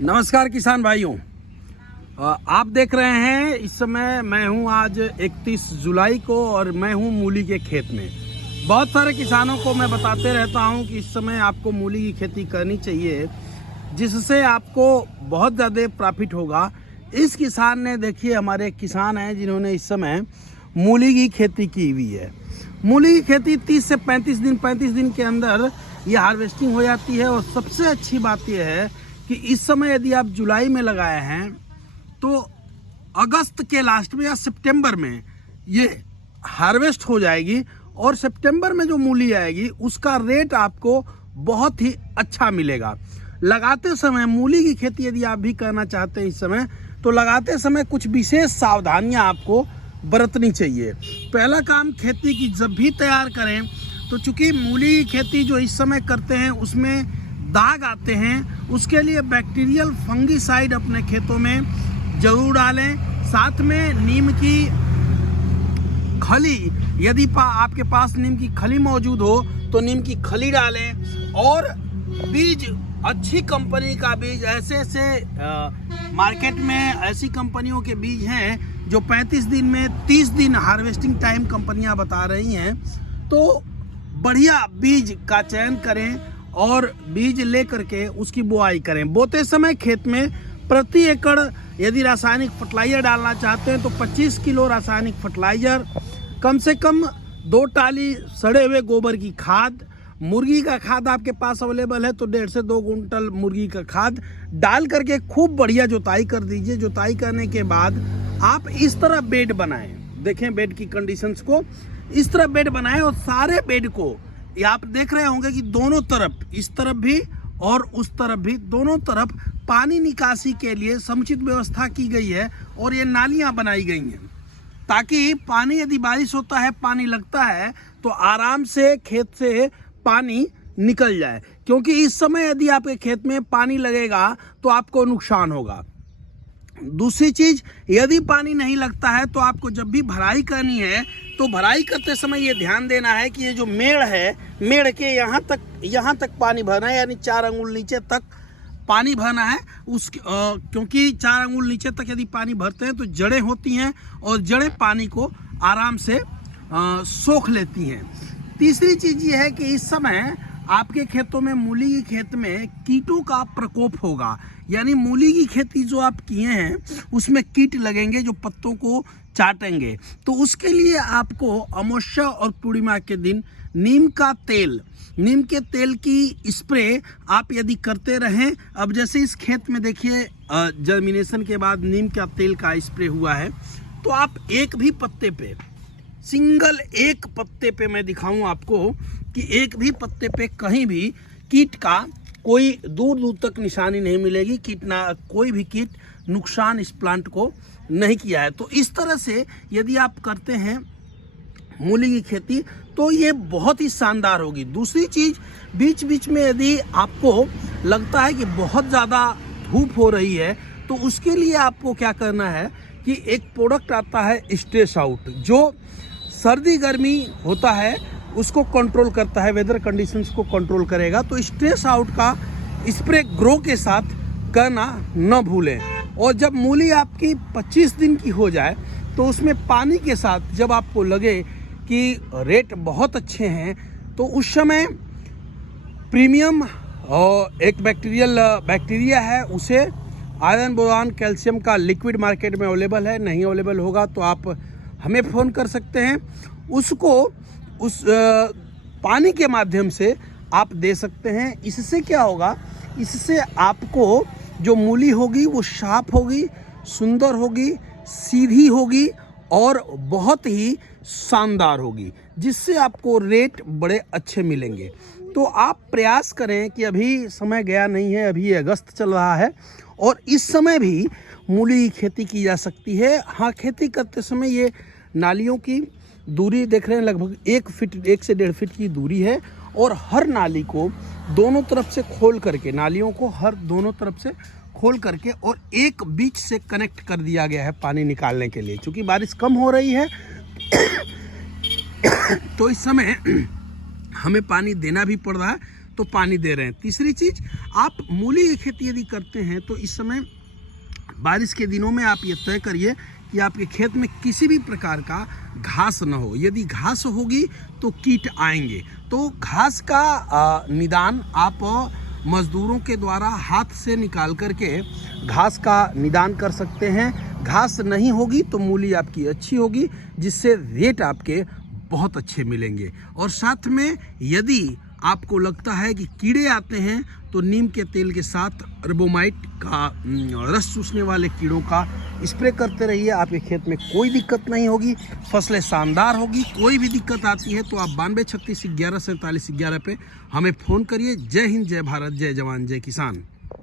नमस्कार किसान भाइयों, आप देख रहे हैं इस समय मैं हूं आज 31 जुलाई को और मैं हूं मूली के खेत में। बहुत सारे किसानों को मैं बताते रहता हूं कि इस समय आपको मूली की खेती करनी चाहिए जिससे आपको बहुत ज़्यादा प्रॉफिट होगा। इस किसान ने देखिए, हमारे एक किसान हैं जिन्होंने इस समय मूली की खेती की हुई है। मूली की खेती 30 से 35 दिन के अंदर ये हार्वेस्टिंग हो जाती है। और सबसे अच्छी बात यह है कि इस समय यदि आप जुलाई में लगाए हैं तो अगस्त के लास्ट में या सितंबर में ये हार्वेस्ट हो जाएगी और सितंबर में जो मूली आएगी उसका रेट आपको बहुत ही अच्छा मिलेगा। लगाते समय मूली की खेती यदि आप भी करना चाहते हैं इस समय, तो लगाते समय कुछ विशेष सावधानियां आपको बरतनी चाहिए। पहला काम, खेती की जब भी तैयार करें तो चूंकि मूली की खेती जो इस समय करते हैं उसमें दाग आते हैं, उसके लिए बैक्टीरियल फंगीसाइड अपने खेतों में जरूर डालें। साथ में नीम की खली, यदि आपके पास नीम की खली मौजूद हो तो नीम की खली डालें। और बीज, अच्छी कंपनी का बीज, ऐसे मार्केट में ऐसी कंपनियों के बीज हैं जो 35 दिन में 30 दिन हार्वेस्टिंग टाइम कंपनियां बता रही हैं। तो बढ़िया बीज का चयन करें और बीज ले करके उसकी बुआई करें। बोते समय खेत में प्रति एकड़ यदि रासायनिक फर्टिलाइजर डालना चाहते हैं तो 25 किलो रासायनिक फर्टिलाइजर, कम से कम 2 टाली सड़े हुए गोबर की खाद, मुर्गी का खाद आपके पास अवेलेबल है तो 1.5 से 2 कुंटल मुर्गी का खाद डाल करके खूब बढ़िया जुताई कर दीजिए। जुताई करने के बाद आप इस तरह बेड बनाएं। देखें बेड की कंडीशंस को, इस तरह बेड बनाएं और सारे बेड को ये आप देख रहे होंगे कि दोनों तरफ, इस तरफ भी और उस तरफ भी, दोनों तरफ पानी निकासी के लिए समुचित व्यवस्था की गई है और ये नालियां बनाई गई हैं ताकि पानी, यदि बारिश होता है, पानी लगता है तो आराम से खेत से पानी निकल जाए। क्योंकि इस समय यदि आपके खेत में पानी लगेगा तो आपको नुकसान होगा। दूसरी चीज, यदि पानी नहीं लगता है तो आपको जब भी भराई करनी है तो भराई करते समय ये ध्यान देना है कि ये जो मेड़ है, मेड़ के यहाँ तक पानी भरना है, यानी 4 अंगुल नीचे तक पानी भरना है। क्योंकि 4 अंगुल नीचे तक यदि पानी भरते हैं तो जड़ें होती हैं और जड़ें पानी को आराम से सोख लेती हैं। तीसरी चीज ये है कि इस समय आपके खेतों में, मूली की खेत में कीटों का प्रकोप होगा। यानी मूली की खेती जो आप किए हैं उसमें कीट लगेंगे जो पत्तों को चाटेंगे। तो उसके लिए आपको अमावस्या और पूर्णिमा के दिन नीम के तेल की स्प्रे आप यदि करते रहें। अब जैसे इस खेत में देखिए जर्मिनेशन के बाद नीम का तेल का स्प्रे हुआ है, तो आप एक भी पत्ते पे, सिंगल एक पत्ते पे मैं दिखाऊं आपको कि एक भी पत्ते पे कहीं भी कीट का कोई दूर तक निशानी नहीं मिलेगी। कोई भी कीट नुकसान इस प्लांट को नहीं किया है। तो इस तरह से यदि आप करते हैं मूली की खेती तो ये बहुत ही शानदार होगी। दूसरी चीज, बीच बीच में यदि आपको लगता है कि बहुत ज़्यादा धूप हो रही है तो उसके लिए आपको क्या करना है कि एक प्रोडक्ट आता है स्ट्रेस आउट, जो सर्दी गर्मी होता है उसको कंट्रोल करता है, वेदर कंडीशंस को कंट्रोल करेगा। तो स्ट्रेस आउट का स्प्रे ग्रो के साथ करना न भूलें। और जब मूली आपकी 25 दिन की हो जाए तो उसमें पानी के साथ जब आपको लगे कि रेट बहुत अच्छे हैं तो उस समय प्रीमियम और एक बैक्टीरिया है, उसे आयरन, बोरान, कैल्शियम का लिक्विड मार्केट में अवेलेबल है। नहीं अवेलेबल होगा तो आप हमें फ़ोन कर सकते हैं, उसको उस पानी के माध्यम से आप दे सकते हैं। इससे क्या होगा, इससे आपको जो मूली होगी वो साफ होगी, सुंदर होगी, सीधी होगी और बहुत ही शानदार होगी, जिससे आपको रेट बड़े अच्छे मिलेंगे। तो आप प्रयास करें कि अभी समय गया नहीं है, अभी अगस्त चल रहा है और इस समय भी मूली की खेती की जा सकती है। हाँ, खेती करते समय ये नालियों की दूरी देख रहे हैं, लगभग 1 फीट, 1 से 1.5 फीट की दूरी है और हर नाली को दोनों तरफ से खोल करके, नालियों को हर दोनों तरफ से खोल करके और एक बीच से कनेक्ट कर दिया गया है पानी निकालने के लिए। क्योंकि बारिश कम हो रही है तो इस समय हमें पानी देना भी पड़ रहा है। तो तो पानी दे रहे हैं। तीसरी चीज़, आप मूली की खेती यदि करते हैं तो इस समय बारिश के दिनों में आप ये तय करिए कि आपके खेत में किसी भी प्रकार का घास न हो। यदि घास होगी तो कीट आएंगे। तो घास का निदान आप मजदूरों के द्वारा हाथ से निकाल करके घास का निदान कर सकते हैं। घास नहीं होगी तो मूली आपकी अच्छी होगी, जिससे रेट आपके बहुत अच्छे मिलेंगे। और साथ में यदि आपको लगता है कि कीड़े आते हैं तो नीम के तेल के साथ अर्बोमाइट का रस चूसने वाले कीड़ों का स्प्रे करते रहिए। आपके खेत में कोई दिक्कत नहीं होगी, फसलें शानदार होगी। कोई भी दिक्कत आती है तो आप 92 36 11 47 11 पे हमें फ़ोन करिए। जय हिंद, जय भारत, जय जवान, जय किसान।